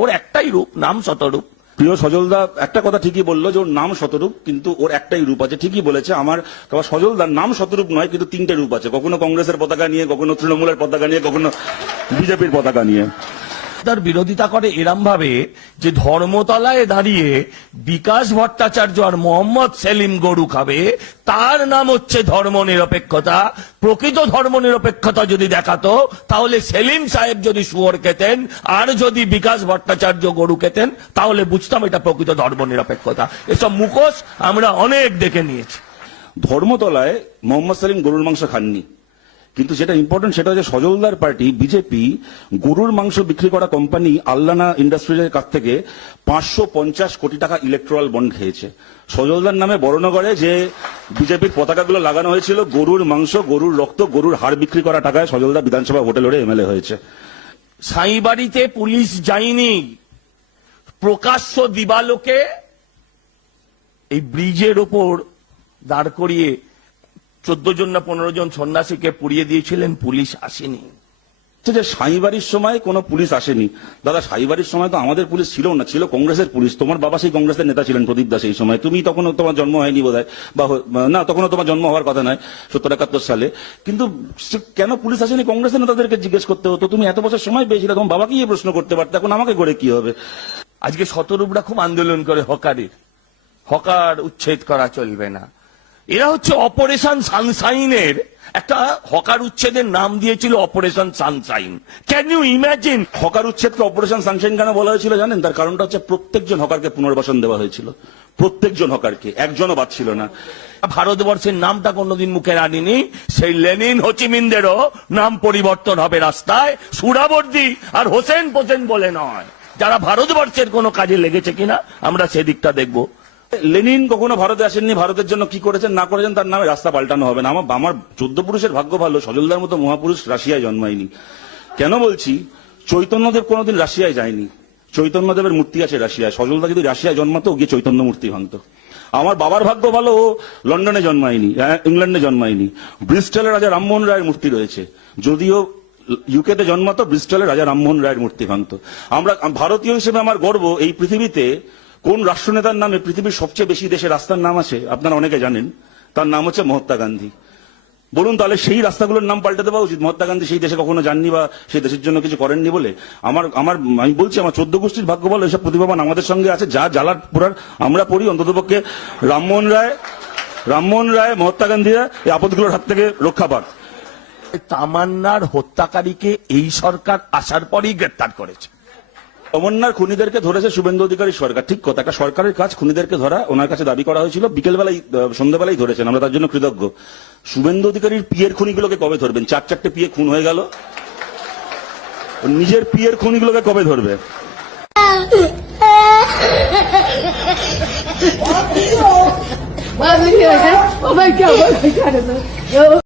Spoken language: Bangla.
ওর একটাই রূপ, নাম শতরূপ। প্রিয় সজলদা একটা কথা ঠিকই বললো যে ওর নাম শতরূপ, কিন্তু ওর একটাই রূপ আছে। ঠিকই বলেছে, আমার সজলদার নাম শতরূপ নয়, কিন্তু তিনটে রূপ আছে। কখনো কংগ্রেসের পতাকা নিয়ে, কখনো তৃণমূলের পতাকা নিয়ে, কখনো বিজেপির পতাকা নিয়ে। তার বিরোধিতা করে এরম ভাবে যে ধর্মতলায় দাঁড়িয়ে বিকাশ ভট্টাচার্য আর মোহাম্মদ সেলিম গরু খাবে, তার নাম হচ্ছে ধর্মনিরপেক্ষতা। প্রকৃত ধর্মনিরপেক্ষতা যদি দেখাতো তাহলে সেলিম সাহেব যদি শুয়োর খেতেন আর যদি বিকাশ ভট্টাচার্য গরু খেতেন তাহলে বুঝতাম এটা প্রকৃত ধর্মনিরপেক্ষতা। এসব মুখোশ আমরা অনেক দেখে নিয়েছি। ধর্মতলায় মোহাম্মদ সেলিম গরুর মাংস খাননি, কিন্তু যেটা ইম্পর্টেন্ট সেটা হচ্ছে সজলদার পার্টি বিজেপি গরুর মাংস বিক্রি করা কোম্পানি আল্লানা ইন্ডাস্ট্রিজের কাছ থেকে 550 কোটি টাকা ইলেকট্রাল বন্ড খেয়েছে। সজলদার নামে বড়নগরে যে বিজেপির পতাকাগুলো লাগানো হয়েছিল, গরুর মাংস, গরুর রক্ত, গরুর হাড় বিক্রি করা টাকায় সজলদা বিধানসভা ভোটে লড়ে এমএলএ হয়েছে। সাঁইবাড়িতে পুলিশ যায়নি, প্রকাশ্য দিবালোকে এই ব্রিজের ওপর দাঁড় করিয়ে 14 জন না 15 জন সন্ন্যাসীকে পুড়িয়ে দিয়েছিলেন, পুলিশ আসেনি। যে সাঁইবাড়ির সময় কোনো পুলিশ আসেনি, দাদা সাঁইবাড়ির সময় তো আমাদের পুলিশ ছিল না, ছিল কংগ্রেসের পুলিশ। তোমার বাবা সেই কংগ্রেসের নেতা ছিলেন, প্রদীপ দাস। এই সময় তুমি তখনও তোমার জন্ম হয়নি বোধহয়, বা না তখনও তোমার জন্ম হওয়ার কথা নয়, 70-71 সালে। কিন্তু কেন পুলিশ আসেনি কংগ্রেসের নেতাদেরকে জিজ্ঞেস করতে হতো। তুমি এত বছর সময় পেয়েছিলে, তোমার বাবাকে এই প্রশ্ন করতে পারতে, এখন আমাকে করে কি হবে? আজকে শতরূপরা খুব আন্দোলন করে হকার উচ্ছেদ করা চলবে না। এরা হচ্ছে অপারেশন সানশাইনের একটা হকার উচ্ছেদের নাম দিয়েছিল, operation sunshine. Can you imagine? হকার উচ্ছেদকে অপারেশন সানশাইন কেন বলা হয়েছিল জানেন? তার কারণটা হচ্ছে প্রত্যেকজন হকারকে পুনর্বাসন দেওয়া হয়েছিল, প্রত্যেকজন হকারকে, একজনও বাদ ছিল না। ভারতবর্ষের নামটা কোনোদিন মুখে আনিনি, সেই লেনিন হোচিমিনদেরও নাম পরিবর্তন হবে রাস্তায়, সুরাবর্দী আর হোসেন বলে নয়। যারা ভারতবর্ষের কোনো কাজে লেগেছে কিনা আমরা সেদিকটা দেখবো। লেনিন কখনো ভারতে আসেননি, ভারতের জন্য কি করেছেন না করেছেন তার নামে রাস্তা পাল্টানো হবে না। আমার 14 পুরুষের ভাগ্য ভালো, সজলদার মতো মহাপুরুষ রাশিয়ায় জন্মায়নি। কেন বলছি? চৈতন্যদেব কোনোদিন রাশিয়ায় যায়নি, চৈতন্যদেবের মূর্তি আছে রাশিয়ায়। সজলদা যদি রাশিয়ায় জন্মাতো, গিয়ে চৈতন্য মূর্তি ভাঙত। আমার বাবার ভাগ্য ভালো, ও লন্ডনে জন্মায়নি, ইংল্যান্ডে জন্মায়নি। ব্রিস্টলের রাজা রামমোহন রায়ের মূর্তি রয়েছে, যদিও ইউকেতে জন্মাতো, ব্রিস্টলের রাজা রামমোহন রায়ের মূর্তি ভাঙত। আমরা ভারতীয় হিসেবে আমার গর্ব, এই পৃথিবীতে কোন রাষ্ট্রনেতার নামে পৃথিবীর সবচেয়ে বেশি দেশে রাস্তার নাম আছে আপনারা অনেকে জানেন, তার নাম হচ্ছে মহাত্মা গান্ধী। বলুন তাহলে সেই রাস্তাগুলোর নাম পাল্টে দেওয়া উচিত? মহাত্মা গান্ধী সেই দেশে কখনো যাননি বা সেই দেশের জন্য কিছু করেননি বলে? আমি বলছি আমার 14 গোষ্ঠীর ভাগ্য ভালো, এসব প্রতিভাবান আমাদের সঙ্গে আছে। যা জ্বালার পুরার আমরা পড়ি, অন্ততপক্ষে রামমোহন রায়, মহাত্মা গান্ধীরা এই আপদগুলোর হাত থেকে রক্ষা পাক। তামান্নার হত্যাকারীকে এই সরকার আসার পরই গ্রেপ্তার করেছে। তমন্নার খুনিদেরকে ধরেছে শুভেন্দু অধিকারী সরকার, ঠিক কথা। একটা সরকারের কাজ খুনিদেরকে ধরা, ওনার কাছে দাবি করা হয়েছিল, বিকেলবেলায় সন্ধ্যাবেলায় ধরেছেন, আমরা তার জন্য কৃতজ্ঞ। শুভেন্দু অধিকারীর পিয়ের খুনিগুলোকে কবে ধরবেন? 4-4টে পিয়ে খুন হয়ে গেল, নিজের পিয়ের খুনিগুলোকে কবে ধরবে?